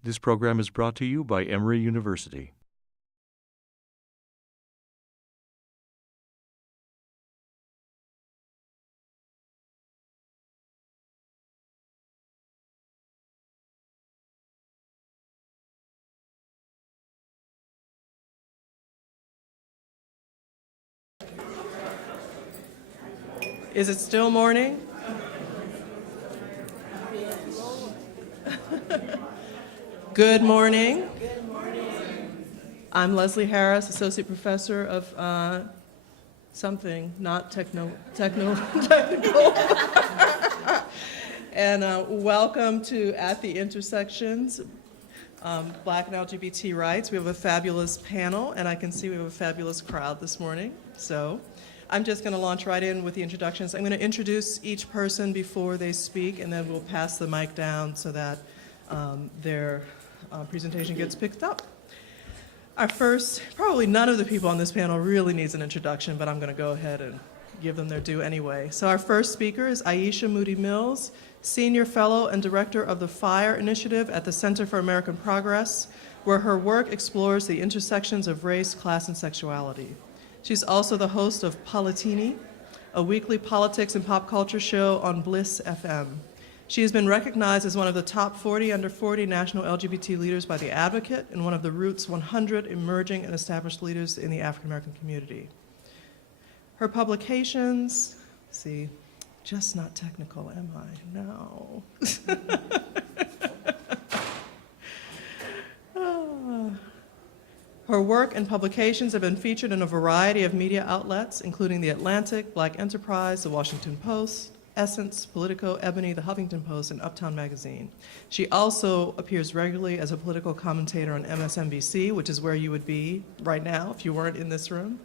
This program is brought to you by Emory University. Is it still morning? Good morning. Good morning. I'm Leslie Harris, Associate Professor of something, not technical. And welcome to At the Intersections, Black and LGBT Rights. We have a fabulous panel, and I can see we have a fabulous crowd this morning. So I'm just going to launch right in with the introductions. I'm going to introduce each person before they speak, and then we'll pass the mic down so that their presentation gets picked up. Our first, probably none of the people on this panel really needs an introduction, but I'm going to go ahead and give them their due anyway. So our first speaker is Aisha Moodie-Mills, Senior Fellow and Director of the FIRE Initiative at the Center for American Progress, where her work explores the intersections of race, class, and sexuality. She's also the host of Politini, a weekly politics and pop culture show on Bliss FM. She has been recognized as one of the top 40 under 40 national LGBT leaders by The Advocate and one of the Roots 100 emerging and established leaders in the African American community. Her publications, see, just not technical, am I? No. Her work and publications have been featured in a variety of media outlets, including The Atlantic, Black Enterprise, The Washington Post, Essence, Politico, Ebony, The Huffington Post, and Uptown Magazine. She also appears regularly as a political commentator on MSNBC, which is where you would be right now if you weren't in this room,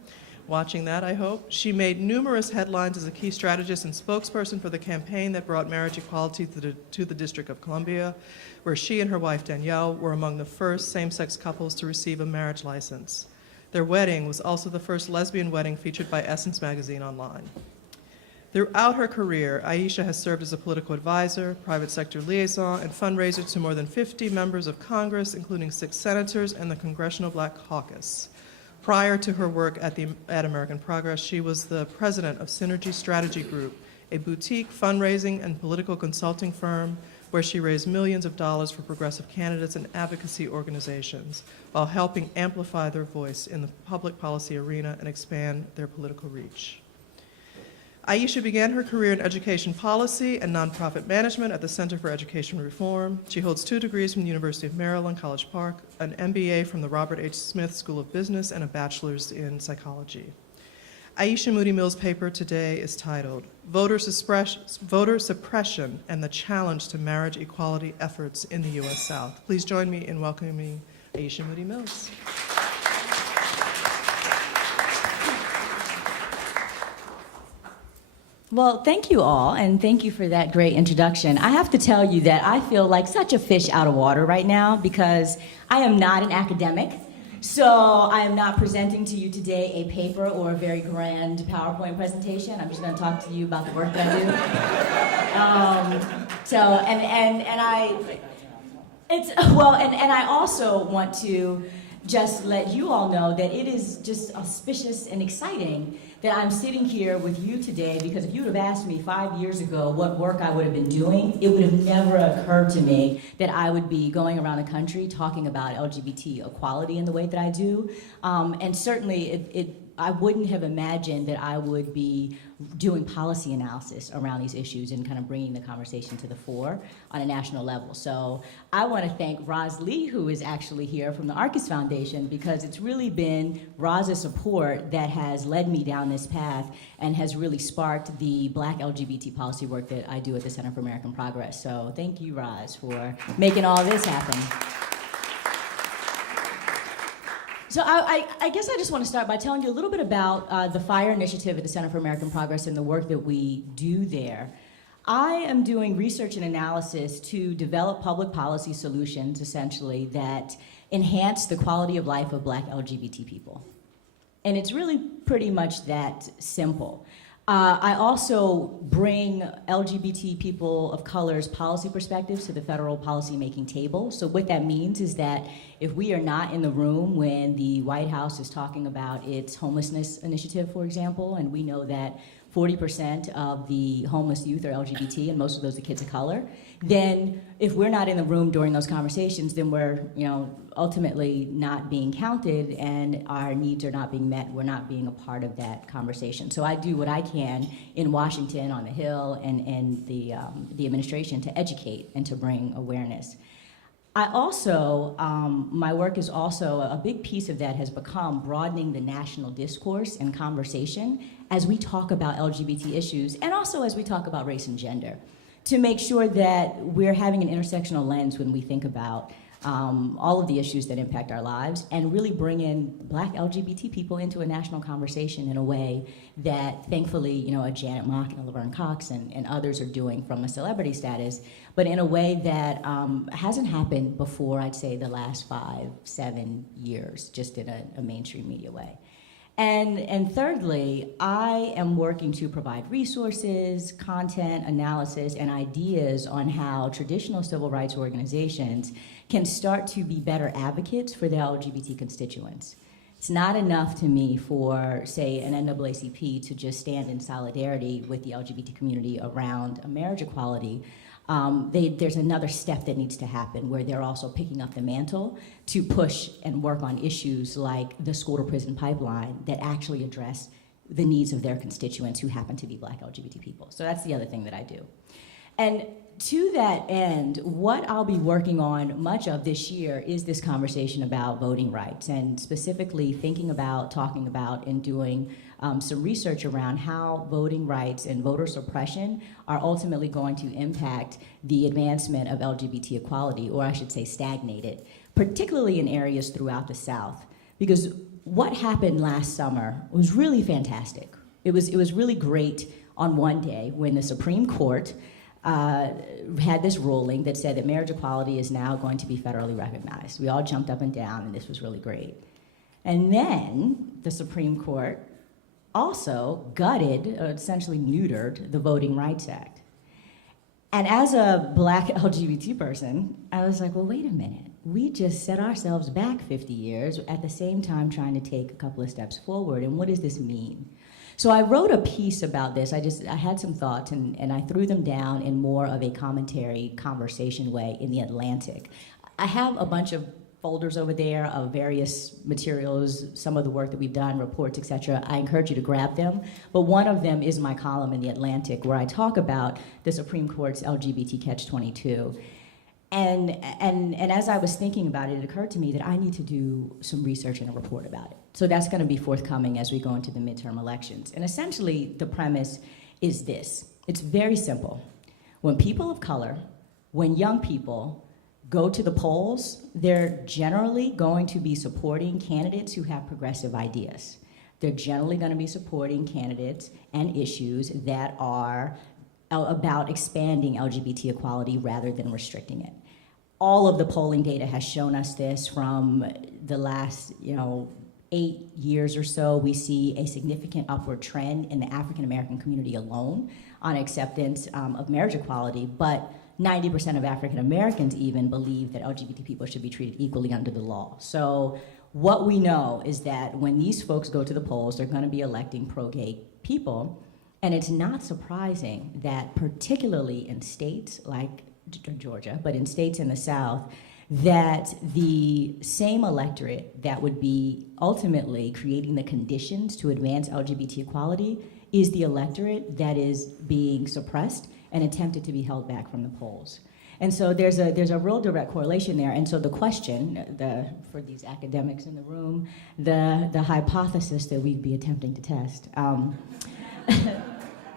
watching that, I hope. She made numerous headlines as a key strategist and spokesperson for the campaign that brought marriage equality to the District of Columbia, where she and her wife Danielle were among the first same-sex couples to receive a marriage license. Their wedding was also the first lesbian wedding featured by Essence magazine online. Throughout her career, Aisha has served as a political advisor, private sector liaison, and fundraiser to more than 50 members of Congress, including 6 senators and the Congressional Black Caucus. Prior to her work at American Progress, she was the president of Synergy Strategy Group, a boutique fundraising and political consulting firm where she raised millions of dollars for progressive candidates and advocacy organizations while helping amplify their voice in the public policy arena and expand their political reach. Aisha began her career in education policy and nonprofit management at the Center for Education Reform. She holds 2 degrees from the University of Maryland, College Park, an MBA from the Robert H. Smith School of Business, and a bachelor's in psychology. Aisha Moodie-Mills' paper today is titled Voter Suppression and the Challenge to Marriage Equality Efforts in the U.S. South. Please join me in welcoming Aisha Moodie-Mills. Well, thank you all, and thank you for that great introduction. I have to tell you that I feel like such a fish out of water right now because I am not an academic. So I am not presenting to you today a paper or a very grand PowerPoint presentation. I'm just going to talk to you about the work that I do. I also want to just let you all know that it is just auspicious and exciting that I'm sitting here with you today, because if you would have asked me 5 years ago what work I would have been doing, it would have never occurred to me that I would be going around the country talking about LGBT equality in the way that I do. And certainly I wouldn't have imagined that I would be doing policy analysis around these issues and kind of bringing the conversation to the fore on a national level. So I want to thank Roz Lee, who is actually here from the Arcus Foundation, because it's really been Roz's support that has led me down this path and has really sparked the Black LGBT policy work that I do at the Center for American Progress. So thank you, Roz, for making all this happen. So I guess I just want to start by telling you a little bit about the FIRE initiative at the Center for American Progress and the work that we do there. I am doing research and analysis to develop public policy solutions, essentially, that enhance the quality of life of Black LGBT people. And it's really pretty much that simple. I also bring LGBT people of color's policy perspectives to the federal policymaking table. So what that means is that if we are not in the room when the White House is talking about its homelessness initiative, for example, and we know that 40% of the homeless youth are LGBT, and most of those are kids of color, then if we're not in the room during those conversations, then we're, ultimately not being counted, and our needs are not being met. We're not being a part of that conversation. So I do what I can in Washington, on the Hill, and the administration to educate and to bring awareness. I also, my work is also, a big piece of that has become broadening the national discourse and conversation as we talk about LGBT issues, and also as we talk about race and gender, to make sure that we're having an intersectional lens when we think about all of the issues that impact our lives, and really bring in Black LGBT people into a national conversation in a way that, thankfully, a Janet Mock and a Laverne Cox and others are doing from a celebrity status, but in a way that hasn't happened before, I'd say, the last 5-7 years, just in a mainstream media way. And thirdly, I am working to provide resources, content, analysis, and ideas on how traditional civil rights organizations can start to be better advocates for their LGBT constituents. It's not enough to me for, say, an NAACP to just stand in solidarity with the LGBT community around marriage equality. There's another step that needs to happen where they're also picking up the mantle to push and work on issues like the school-to-prison pipeline that actually address the needs of their constituents who happen to be Black LGBT people. So that's the other thing that I do. And to that end, what I'll be working on much of this year is this conversation about voting rights, and specifically thinking about, talking about, and doing some research around how voting rights and voter suppression are ultimately going to impact the advancement of LGBT equality, or I should say stagnate it, particularly in areas throughout the South. Because what happened last summer was really fantastic. It was really great on one day when the Supreme Court had this ruling that said that marriage equality is now going to be federally recognized. We all jumped up and down, and this was really great. And then the Supreme Court also gutted, essentially neutered, the Voting Rights Act. And as a Black LGBT person, I was like, well, wait a minute. We just set ourselves back 50 years at the same time trying to take a couple of steps forward, and what does this mean? So I wrote a piece about this. I had some thoughts, and I threw them down in more of a commentary, conversation way in The Atlantic. I have a bunch of folders over there of various materials, some of the work that we've done, reports, et cetera. I encourage you to grab them. But one of them is my column in The Atlantic, where I talk about the Supreme Court's LGBT Catch-22. And as I was thinking about it, it occurred to me that I need to do some research and a report about it. So that's going to be forthcoming as we go into the midterm elections. And essentially, the premise is this. It's very simple. When people of color, when young people go to the polls, they're generally going to be supporting candidates who have progressive ideas. They're generally going to be supporting candidates and issues that are about expanding LGBT equality rather than restricting it. All of the polling data has shown us this. From the last 8 years or so, we see a significant upward trend in the African American community alone on acceptance of marriage equality, but 90% of African Americans even believe that LGBT people should be treated equally under the law. So what we know is that when these folks go to the polls, they're going to be electing pro-gay people, and it's not surprising that particularly in states like Georgia, but in states in the South, that the same electorate that would be ultimately creating the conditions to advance LGBT equality is the electorate that is being suppressed and attempted to be held back from the polls. And so there's a real direct correlation there. And so the question, for these academics in the room, the hypothesis that we'd be attempting to test,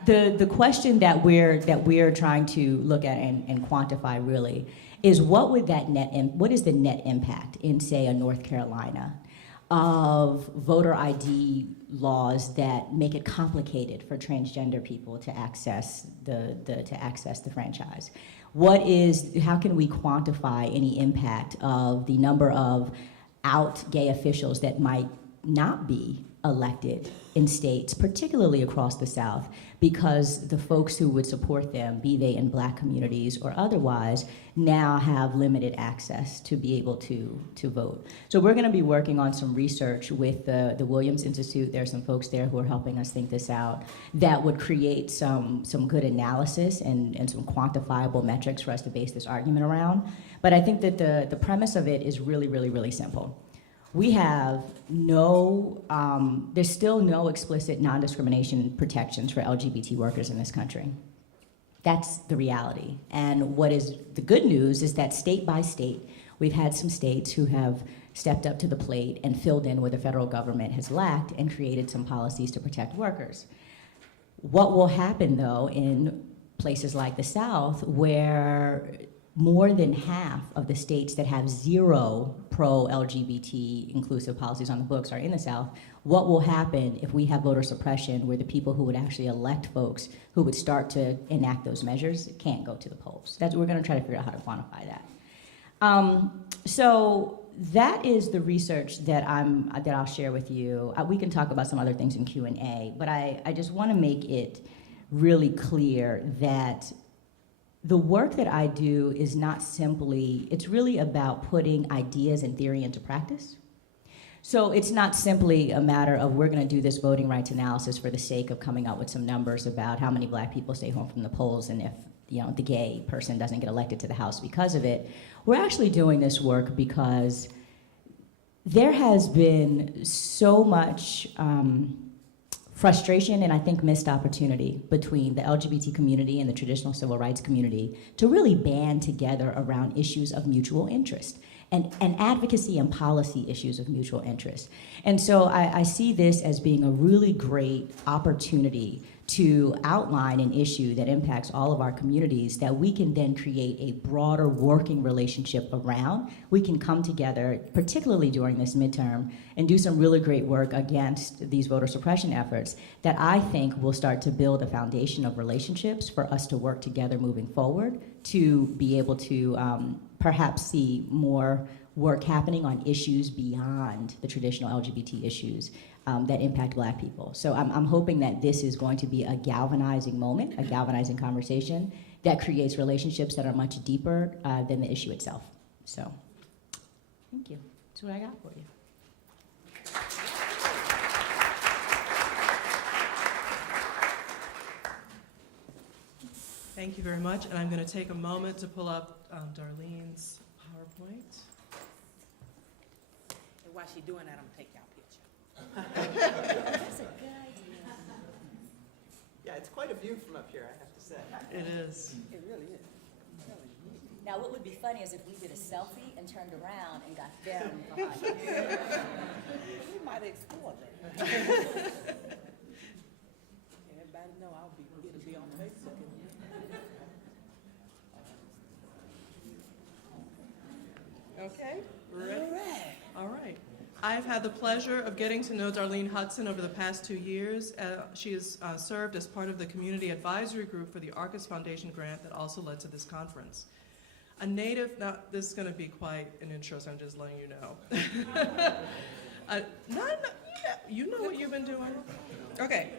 the question that we're trying to look at and quantify really is what is the net impact in, say, a North Carolina of voter ID laws that make it complicated for transgender people to access the franchise? How can we quantify any impact of the number of out gay officials that might not be elected in states, particularly across the South, because the folks who would support them, be they in Black communities or otherwise, now have limited access to be able to vote. So we're gonna be working on some research with the Williams Institute. There are some folks there who are helping us think this out that would create some good analysis and some quantifiable metrics for us to base this argument around. But I think that the premise of it is really, really, really simple. We have there's still no explicit non-discrimination protections for LGBT workers in this country. That's the reality. And what is the good news is that state by state, we've had some states who have stepped up to the plate and filled in where the federal government has lacked and created some policies to protect workers. What will happen, though, in places like the South, where more than half of the states that have zero pro-LGBT inclusive policies on the books are in the South, what will happen if we have voter suppression where the people who would actually elect folks who would start to enact those measures can't go to the polls? We're gonna try to figure out how to quantify that. So that is the research that I'll share with you. We can talk about some other things in Q&A, but I just wanna make it really clear that the work that I do is not simply, it's really about putting ideas and theory into practice. So it's not simply a matter of we're gonna do this voting rights analysis for the sake of coming up with some numbers about how many Black people stay home from the polls and if the gay person doesn't get elected to the House because of it. We're actually doing this work because there has been so much frustration and I think missed opportunity between the LGBT community and the traditional civil rights community to really band together around issues of mutual interest and advocacy and policy issues of mutual interest. And so I see this as being a really great opportunity to outline an issue that impacts all of our communities that we can then create a broader working relationship around. We can come together, particularly during this midterm, and do some really great work against these voter suppression efforts that I think will start to build a foundation of relationships for us to work together moving forward to be able to perhaps see more work happening on issues beyond the traditional LGBT issues that impact Black people. So I'm hoping that this is going to be a galvanizing moment, a galvanizing conversation that creates relationships that are much deeper than the issue itself. So, thank you. That's what I got for you. Thank you very much, and I'm going to take a moment to pull up Darlene's PowerPoint. And while she's doing that, I'm gonna take y'all picture. That's a good idea. Yeah, it's quite a view from up here, I have to say. It is. It really is. Now, what would be funny is if we did a selfie and turned around and got them behind us. We might explore that. Everybody know it'll be on Facebook. Okay, we're ready? All right. I've had the pleasure of getting to know Darlene Hudson over the past 2 years. She has served as part of the community advisory group for the Arcus Foundation grant that also led to this conference. Now this is going to be quite an intro, so I'm just letting you know. You know what you've been doing. Okay.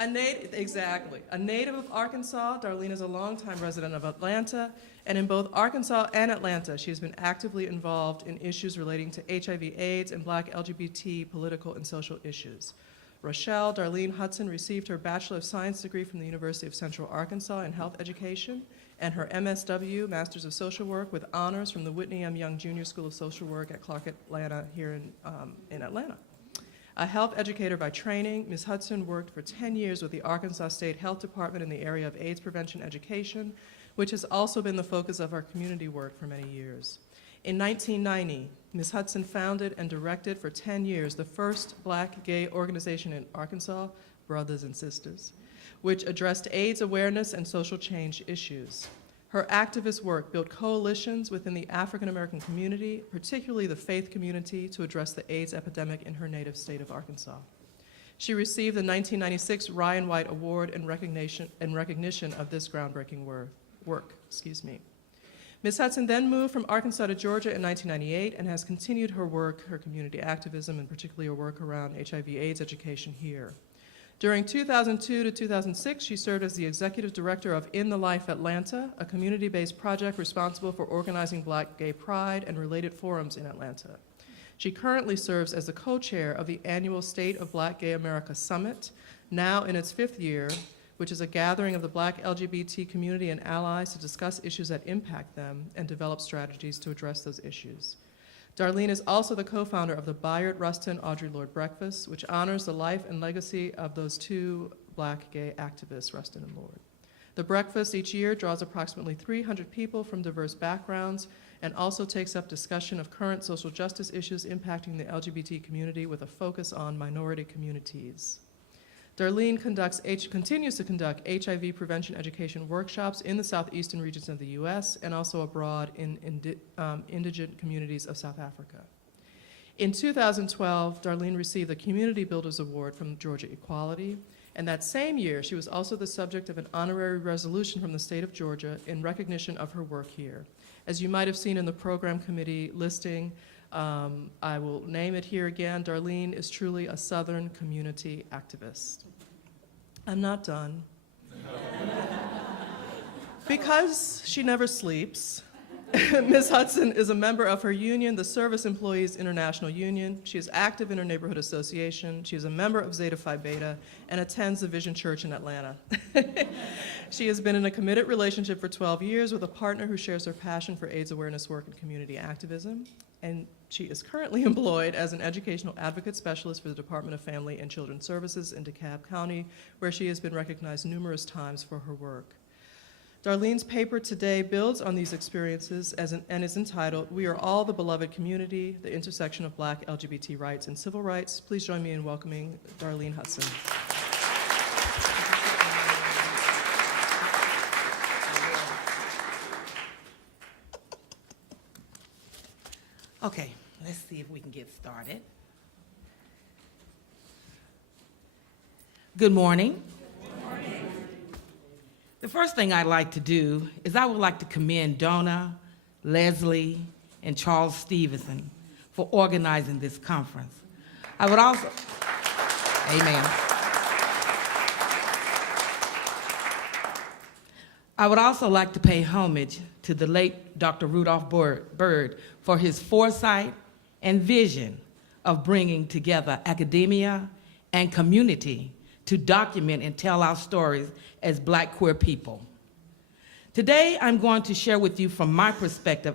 A native of Arkansas, Darlene is a longtime resident of Atlanta, and in both Arkansas and Atlanta, she has been actively involved in issues relating to HIV/AIDS and Black LGBT political and social issues. Rochelle Darlene Hudson received her Bachelor of Science degree from the University of Central Arkansas in Health Education and her MSW, Masters of Social Work, with honors from the Whitney M. Young Jr. School of Social Work at Clark Atlanta here in Atlanta. A health educator by training, Ms. Hudson worked for 10 years with the Arkansas State Health Department in the area of AIDS prevention education, which has also been the focus of our community work for many years. In 1990, Ms. Hudson founded and directed for 10 years the first Black gay organization in Arkansas, Brothers and Sisters, which addressed AIDS awareness and social change issues. Her activist work built coalitions within the African American community, particularly the faith community, to address the AIDS epidemic in her native state of Arkansas. She received the 1996 Ryan White Award in recognition of this groundbreaking work. Ms. Hudson then moved from Arkansas to Georgia in 1998 and has continued her work, her community activism, and particularly her work around HIV/AIDS education here. During 2002 to 2006, she served as the executive director of In the Life Atlanta, a community-based project responsible for organizing Black gay pride and related forums in Atlanta. She currently serves as the co-chair of the annual State of Black Gay America Summit, now in its 5th year, which is a gathering of the Black LGBT community and allies to discuss issues that impact them and develop strategies to address those issues. Darlene is also the co-founder of the Bayard, Rustin, Audre, Lorde Breakfast, which honors the life and legacy of those 2 Black gay activists, Rustin and Lorde. The breakfast each year draws approximately 300 people from diverse backgrounds and also takes up discussion of current social justice issues impacting the LGBT community with a focus on minority communities. Darlene continues to conduct HIV prevention education workshops in the southeastern regions of the U.S. and also abroad in indigent communities of South Africa. In 2012, Darlene received the Community Builders Award from Georgia Equality, and that same year, she was also the subject of an honorary resolution from the state of Georgia in recognition of her work here. As you might have seen in the program committee listing, I will name it here again. Darlene is truly a Southern community activist. I'm not done. Because she never sleeps, Ms. Hudson is a member of her union, the Service Employees International Union. She is active in her neighborhood association. She is a member of Zeta Phi Beta and attends the Vision Church in Atlanta. She has been in a committed relationship for 12 years with a partner who shares her passion for AIDS awareness work and community activism. And she is currently employed as an educational advocate specialist for the Department of Family and Children's Services in DeKalb County, where she has been recognized numerous times for her work. Darlene's paper today builds on these experiences and is entitled, "We Are All the Beloved Community, the Intersection of Black LGBT Rights and Civil Rights." Please join me in welcoming Darlene Hudson. Okay, let's see if we can get started. Good morning. Good morning. The first thing I'd like to do is I would like to commend Donna, Leslie, and Charles Stevenson for organizing this conference. I would also, amen. I would also like to pay homage to the late Dr. Rudolph Byrd for his foresight and vision of bringing together academia and community to document and tell our stories as Black queer people. Today, I'm going to share with you from my perspective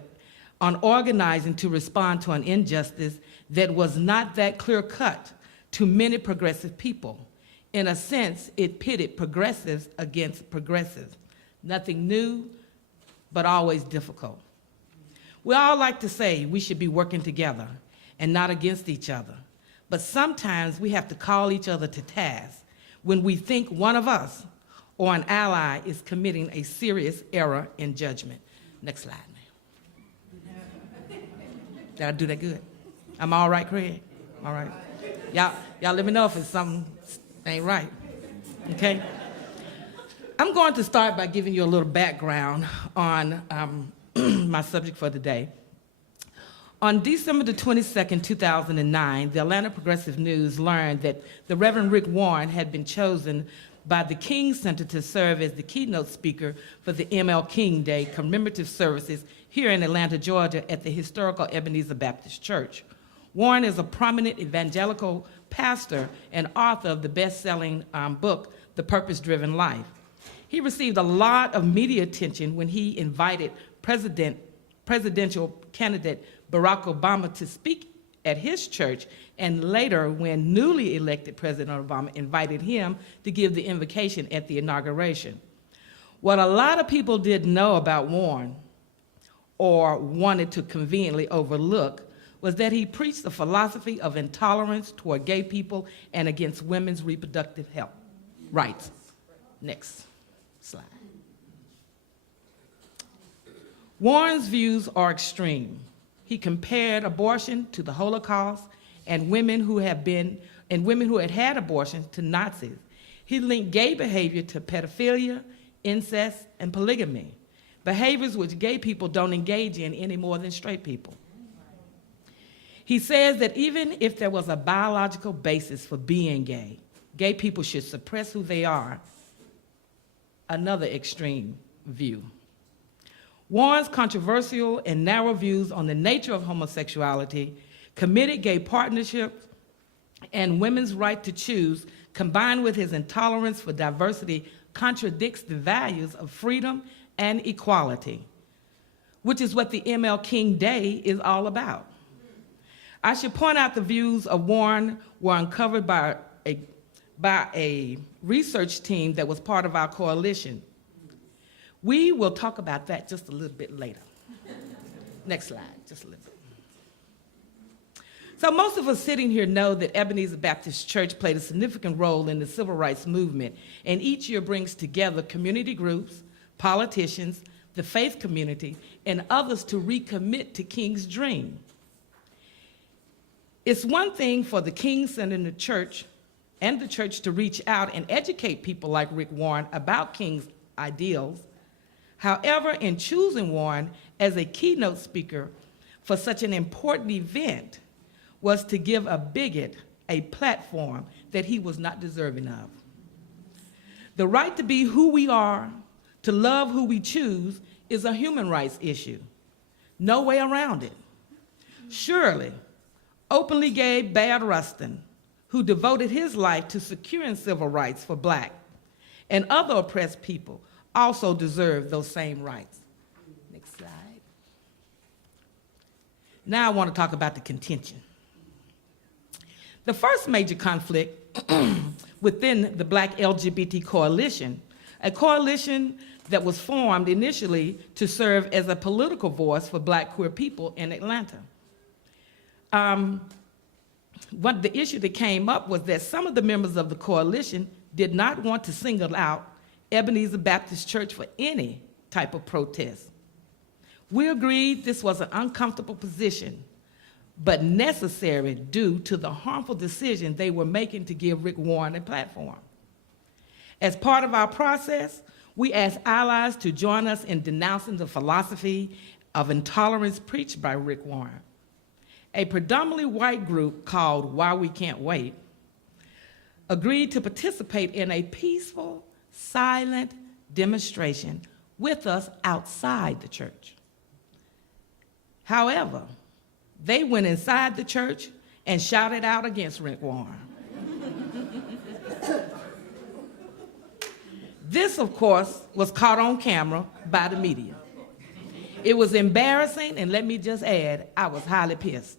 on organizing to respond to an injustice that was not that clear-cut to many progressive people. In a sense, it pitted progressives against progressives. Nothing new, but always difficult. We all like to say we should be working together and not against each other, but sometimes we have to call each other to task when we think one of us or an ally is committing a serious error in judgment. Next slide, ma'am. Did I do that good? I'm all right, Craig? All right. Y'all let me know if it's something ain't right, okay? I'm going to start by giving you a little background on my subject for today. On December the 22nd, 2009, the Atlanta Progressive News learned that the Reverend Rick Warren had been chosen by the King Center to serve as the keynote speaker for the M.L. King Day commemorative services here in Atlanta, Georgia at the historical Ebenezer Baptist Church. Warren is a prominent evangelical pastor and author of the best-selling book, The Purpose-Driven Life. He received a lot of media attention when he invited presidential candidate Barack Obama to speak at his church, and later when newly elected President Obama invited him to give the invocation at the inauguration. What a lot of people didn't know about Warren, or wanted to conveniently overlook, was that he preached a philosophy of intolerance toward gay people and against women's reproductive health rights. Next slide. Warren's views are extreme. He compared abortion to the Holocaust and women who had had abortions to Nazis. He linked gay behavior to pedophilia, incest, and polygamy. behaviors which gay people don't engage in any more than straight people. He says that even if there was a biological basis for being gay, gay people should suppress who they are. Another extreme view. Warren's controversial and narrow views on the nature of homosexuality, committed gay partnerships, and women's right to choose, combined with his intolerance for diversity, contradicts the values of freedom and equality, which is what the ML King Day is all about. I should point out the views of Warren were uncovered by a research team that was part of our coalition. We will talk about that just a little bit later. Next slide, just a little bit. So most of us sitting here know that Ebenezer Baptist Church played a significant role in the civil rights movement, and each year brings together community groups, politicians, the faith community, and others to recommit to King's dream. It's one thing for the King Center and the church to reach out and educate people like Rick Warren about King's ideals. However, in choosing Warren as a keynote speaker for such an important event was to give a bigot a platform that he was not deserving of. The right to be who we are, to love who we choose, is a human rights issue. No way around it. Surely, openly gay Bayard Rustin, who devoted his life to securing civil rights for Black and other oppressed people, also deserve those same rights. Next slide. Now I want to talk about the contention. The first major conflict within the Black LGBT coalition, a coalition that was formed initially to serve as a political voice for Black queer people in Atlanta. The issue that came up was that some of the members of the coalition did not want to single out Ebenezer Baptist Church for any type of protest. We agreed this was an uncomfortable position, but necessary due to the harmful decision they were making to give Rick Warren a platform. As part of our process, we asked allies to join us in denouncing the philosophy of intolerance preached by Rick Warren. A predominantly white group called Why We Can't Wait agreed to participate in a peaceful, silent demonstration with us outside the church. However, they went inside the church and shouted out against Rick Warren. This, of course, was caught on camera by the media. It was embarrassing, and let me just add, I was highly pissed.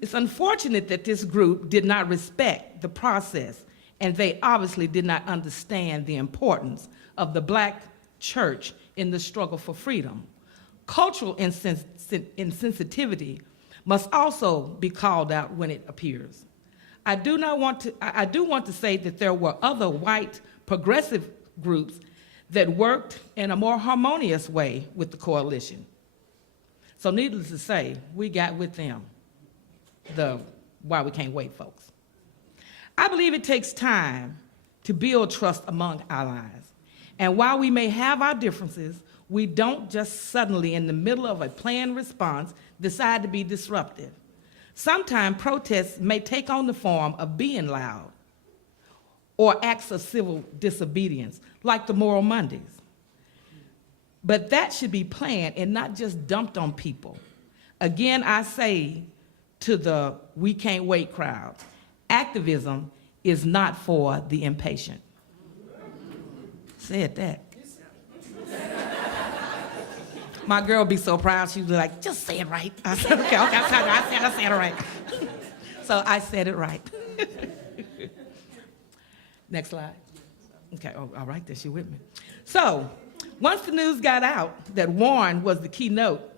It's unfortunate that this group did not respect the process, and they obviously did not understand the importance of the Black church in the struggle for freedom. Cultural insensitivity must also be called out when it appears. I do want to say that there were other white progressive groups that worked in a more harmonious way with the coalition. So needless to say, we got with them, the Why We Can't Wait folks. I believe it takes time to build trust among allies. And while we may have our differences, we don't just suddenly, in the middle of a planned response, decide to be disruptive. Sometimes protests may take on the form of being loud or acts of civil disobedience, like the Moral Mondays. But that should be planned and not just dumped on people. Again, I say to the We Can't Wait crowd, activism is not for the impatient. Said that. My girl be so proud, she'd be like, just say it right. I said, okay, I said it right. So I said it right. Next slide. Okay, all right, there she with me. So, once the news got out that Warren was the keynote,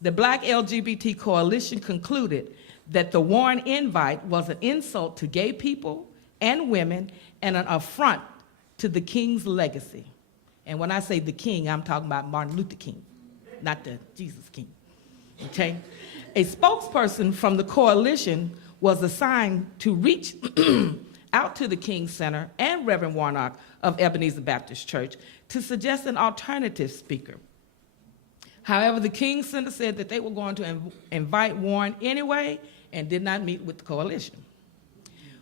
the Black LGBT Coalition concluded that the Warren invite was an insult to gay people and women and an affront to the King's legacy. And when I say the King, I'm talking about Martin Luther King, not the Jesus King, okay? A spokesperson from the coalition was assigned to reach out to the King Center and Reverend Warnock of Ebenezer Baptist Church to suggest an alternative speaker. However, the King Center said that they were going to invite Warren anyway and did not meet with the coalition.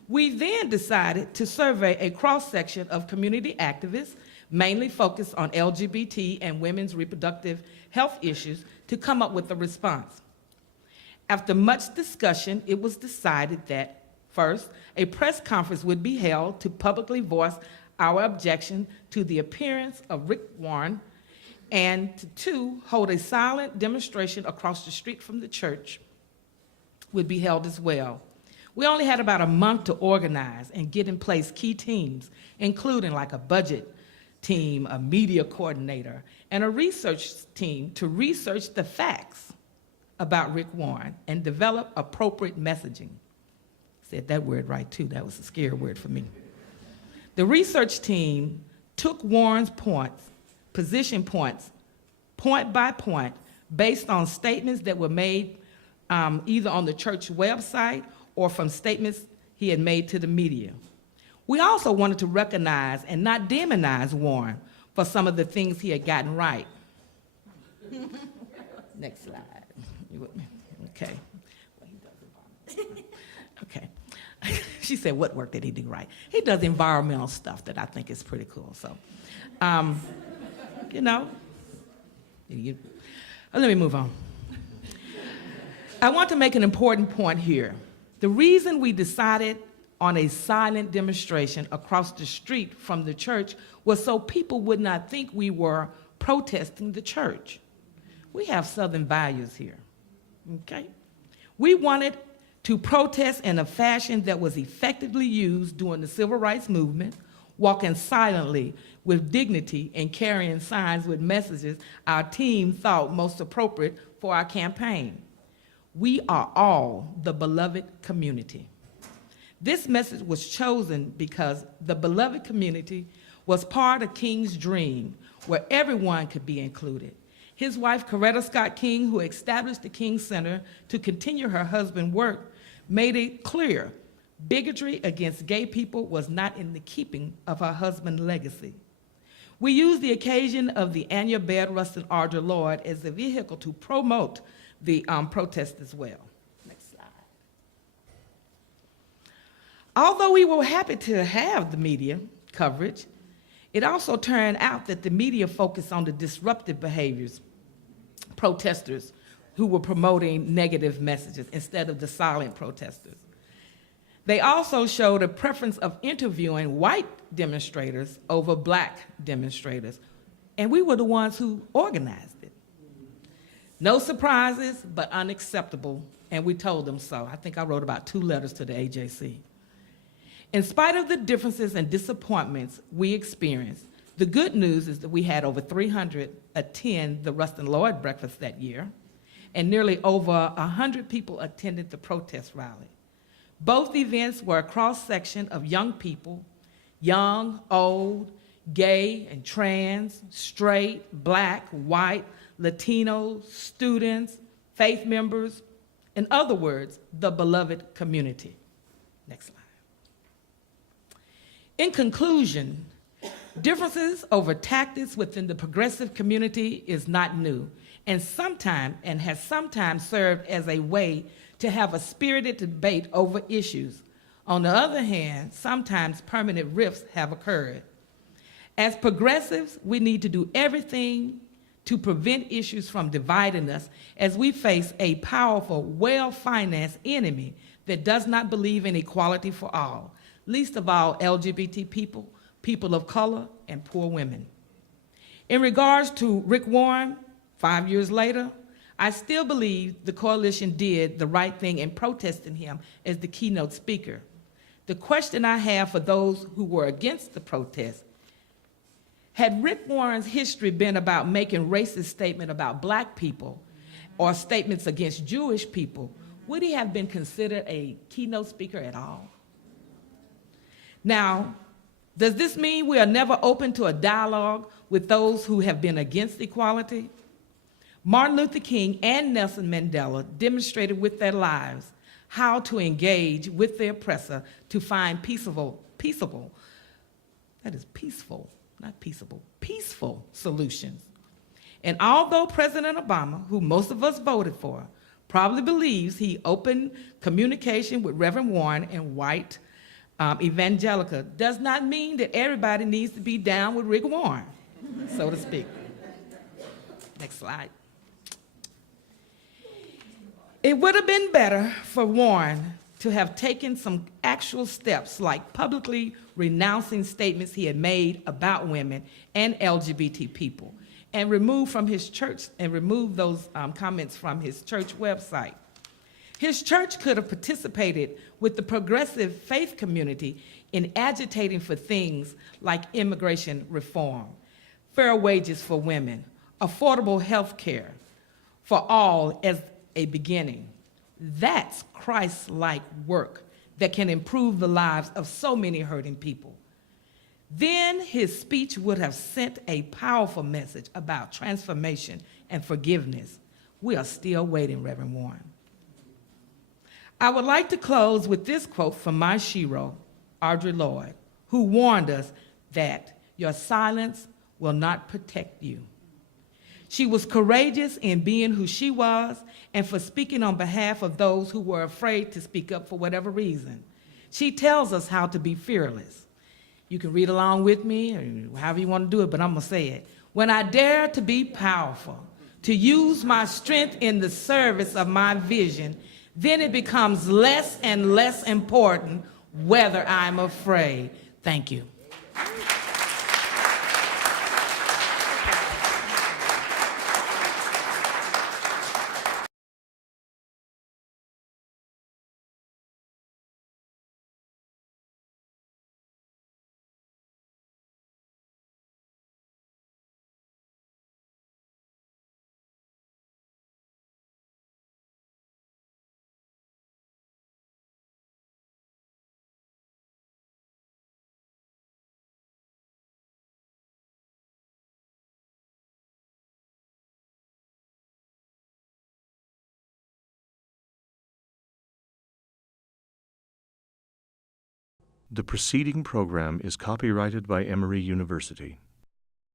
We then decided to survey a cross-section of community activists, mainly focused on LGBT and women's reproductive health issues, to come up with a response. After much discussion, it was decided that, first, a press conference would be held to publicly voice our objection to the appearance of Rick Warren, and to two, hold a silent demonstration across the street from the church would be held as well. We only had about a month to organize and get in place key teams, including like a budget team, a media coordinator, and a research team to research the facts about Rick Warren and develop appropriate messaging. Said that word right too, that was a scary word for me. The research team took Warren's points, position points, point by point, based on statements that were made either on the church website or from statements he had made to the media. We also wanted to recognize and not demonize Warren for some of the things he had gotten right. Next slide. You with me? Okay. Okay. She said, what work did he do right? He does environmental stuff that I think is pretty cool. So, you know, let me move on. I want to make an important point here. The reason we decided on a silent demonstration across the street from the church was so people would not think we were protesting the church. We have Southern values here, okay? We wanted to protest in a fashion that was effectively used during the Civil Rights Movement, walking silently with dignity and carrying signs with messages our team thought most appropriate for our campaign. We are all the beloved community. This message was chosen because the beloved community was part of King's dream, where everyone could be included. His wife, Coretta Scott King, who established the King Center to continue her husband's work, made it clear bigotry against gay people was not in the keeping of her husband's legacy. We used the occasion of the annual Bayard, Rustin, Audre, Lorde as a vehicle to promote the protest as well. Next slide. Although we were happy to have the media coverage, it also turned out that the media focused on the disruptive behaviors, protesters who were promoting negative messages instead of the silent protesters. They also showed a preference of interviewing white demonstrators over black demonstrators, and we were the ones who organized it. No surprises, but unacceptable, and we told them so. I think I wrote about 2 letters to the AJC. In spite of the differences and disappointments we experienced, the good news is that we had over 300 attend the Rustin Lorde breakfast that year, and nearly over 100 people attended the protest rally. Both events were a cross-section of young people, young, old, gay and trans, straight, black, white, Latino, students, faith members, in other words, the beloved community. Next slide. In conclusion, differences over tactics within the progressive community is not new, and has sometimes served as a way to have a spirited debate over issues. On the other hand, sometimes permanent rifts have occurred. As progressives, we need to do everything to prevent issues from dividing us as we face a powerful, well-financed enemy that does not believe in equality for all, least of all LGBT people, people of color, and poor women. In regards to Rick Warren, 5 years later, I still believe the coalition did the right thing in protesting him as the keynote speaker. The question I have for those who were against the protest: had Rick Warren's history been about making racist statements about black people or statements against Jewish people, would he have been considered a keynote speaker at all? Now, does this mean we are never open to a dialogue with those who have been against equality? Martin Luther King and Nelson Mandela demonstrated with their lives how to engage with the oppressor to find peaceful, that is peaceful, not peaceable, peaceful solutions. And although President Obama, who most of us voted for, probably believes he opened communication with Reverend Warren and white evangelica, does not mean that everybody needs to be down with Rick Warren, so to speak. Next slide. It would have been better for Warren to have taken some actual steps, like publicly renouncing statements he had made about women and LGBT people, and remove those comments from his church website. His church could have participated with the progressive faith community in agitating for things like immigration reform, fair wages for women, affordable health care for all as a beginning. That's Christ-like work that can improve the lives of so many hurting people. Then his speech would have sent a powerful message about transformation and forgiveness. We are still waiting, Reverend Warren. I would like to close with this quote from my shero, Audre Lorde, who warned us that your silence will not protect you. She was courageous in being who she was and for speaking on behalf of those who were afraid to speak up for whatever reason. She tells us how to be fearless. You can read along with me, or however you want to do it, but I'm going to say it. When I dare to be powerful, to use my strength in the service of my vision, then it becomes less and less important whether I'm afraid. Thank you. The preceding program is copyrighted by Emory University.